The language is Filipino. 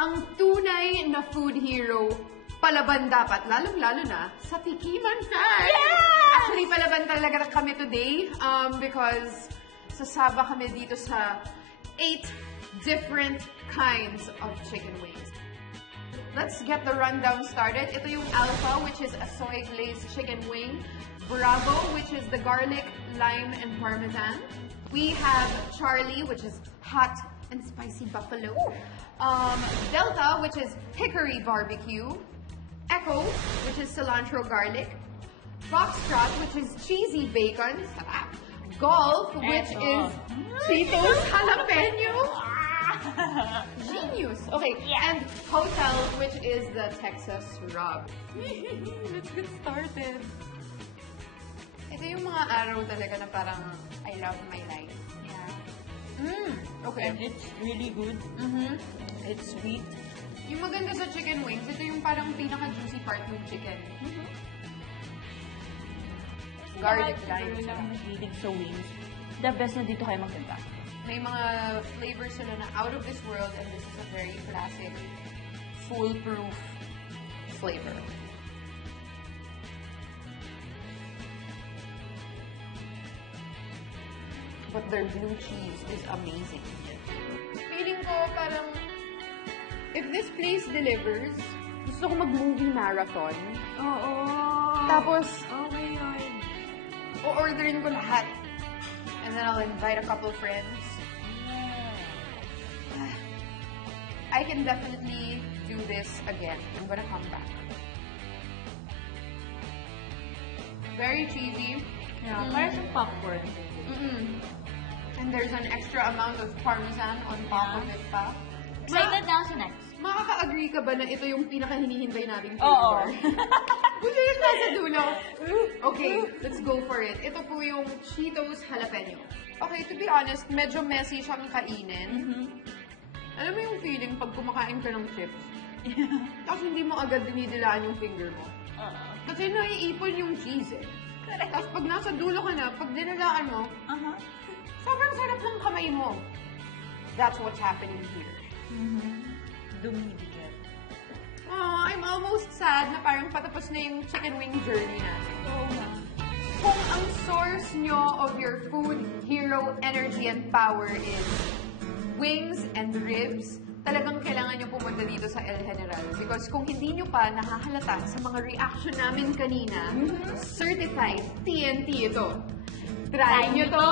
Ang tunay na food hero, palaban dapat, lalong-lalo na sa Tikiman Fest! Yeah! Actually, palaban talaga kami today because sasaba kami dito sa 8 different kinds of chicken wings. Let's get the rundown started. Ito yung Alpha, which is a soy glazed chicken wing. Bravo, which is the garlic, lime, and parmesan. We have Charlie, which is hot and spicy buffalo. Delta, which is hickory barbecue. Echo, which is cilantro garlic. Foxtrot, which is cheesy bacon. Golf, which is Cheetos jalapeno. Genius. Okay, Yeah. and Hotel, which is the Texas rub. Let's get started. Ito yung mga araw talaga na parang I love my life. Yeah. Okay. And it's really good. It's sweet. Yung maganda sa chicken wings, ito yung parang pinaka-juicy part ng chicken. Garlic lime. Kung lang mahilig sa wings, the best na dito kayo magpunta. May mga flavors sila na out of this world and this is a very classic, foolproof flavor. But their blue cheese is amazing. Feeling ko parang if this place delivers, gusto ko mag-movie marathon. Oo. Tapos, Oh my God. o-orderin ko lahat. And then I'll invite a couple friends. I can definitely do this again. I'm gonna come back. Very cheesy. Yeah, parang sa popcorn. And there's an extra amount of parmesan on top of it pa. Excited na ako sa next. Makaka-agree ka ba na ito yung pinaka-hinihintay nating Oo. flavor? Gusto yung nasa dulo. Okay, let's go for it. Ito po yung Cheetos jalapeno. Okay, to be honest, medyo messy siyang kainin. Alam mo yung feeling pag kumakain ka ng chips? Tapos hindi mo agad dinidilaan yung finger mo. Kasi naiipon yung cheese eh. Tapos pag nasa dulo ka na, pag dinilaan mo, sobrang sarap ng kamay mo. That's what's happening here. Dumidikit. Oh, I'm almost sad na parang patapos na yung chicken wing journey natin. Oo nga. Kung ang source nyo of your food hero energy and power is wings and ribs, talagang kailangan nyo pumunta dito sa El General. Because kung hindi nyo pa nakahalata sa mga reaction namin kanina, certified TNT ito. Try nyo to!